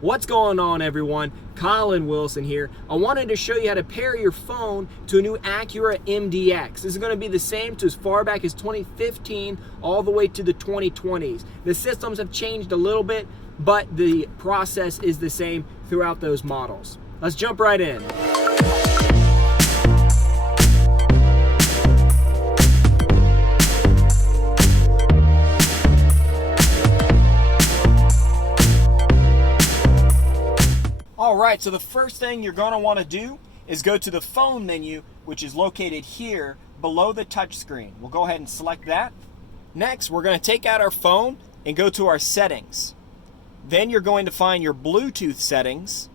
What's going on, everyone? Colin Wilson here. I wanted to show you how to pair your phone to a new Acura MDX. This is going to be the same to as far back as 2015 all the way to the 2020s. The systems have changed a little bit, but the process is the same throughout those models. Let's jump right in. Alright, so the first thing you're going to want to do is go to the phone menu, which is located here below the touch screen. We'll go ahead and select that. Next, we're going to take out our phone and go to our settings. Then you're going to find your Bluetooth settings,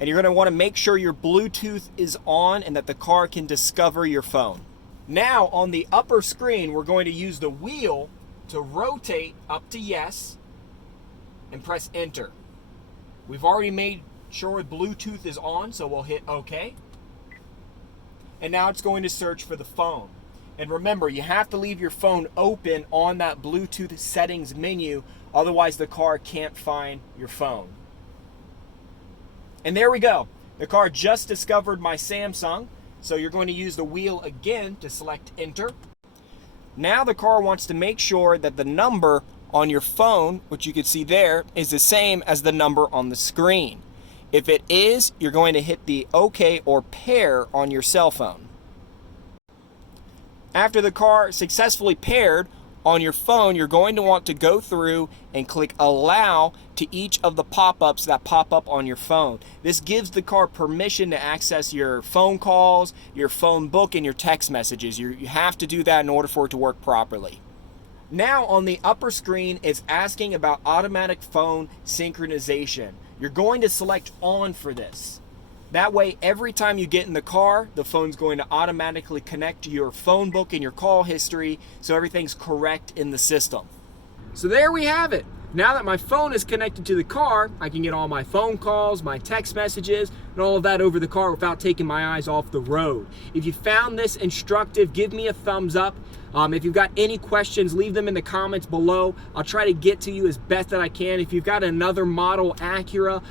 and you're going to want to make sure your Bluetooth is on and that the car can discover your phone. Now, on the upper screen, we're going to use the wheel to rotate up to yes and press enter. We've already made sure Bluetooth is on, so we'll hit OK. And now it's going to search for the phone. And remember, you have to leave your phone open on that Bluetooth settings menu, otherwise the car can't find your phone. And there we go. The car just discovered my Samsung, so you're going to use the wheel again to select enter. Now the car wants to make sure that the number on your phone, which you can see there, is the same as the number on the screen. If it is, you're going to hit the OK or pair on your cell phone. After the car successfully paired on your phone, you're going to want to go through and click allow to each of the pop-ups that pop up on your phone. This gives the car permission to access your phone calls, your phone book, and your text messages. You have to do that in order for it to work properly. Now on the upper screen, it's asking about automatic phone synchronization. You're going to select on for this. That way, every time you get in the car, the phone's going to automatically connect to your phone book and your call history, so everything's correct in the system. So there we have it. Now that my phone is connected to the car, I can get all my phone calls, my text messages, and all of that over the car without taking my eyes off the road. If you found this instructive, give me a thumbs up. If you've got any questions, leave them in the comments below. I'll try to get to you as best that I can. If you've got another model Acura,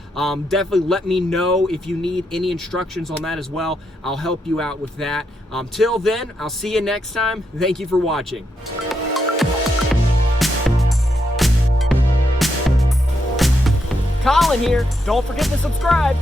definitely let me know if you need any instructions on that as well. I'll help you out with that. Till then, I'll see you next time. Thank you for watching. Colin here. Don't forget to subscribe.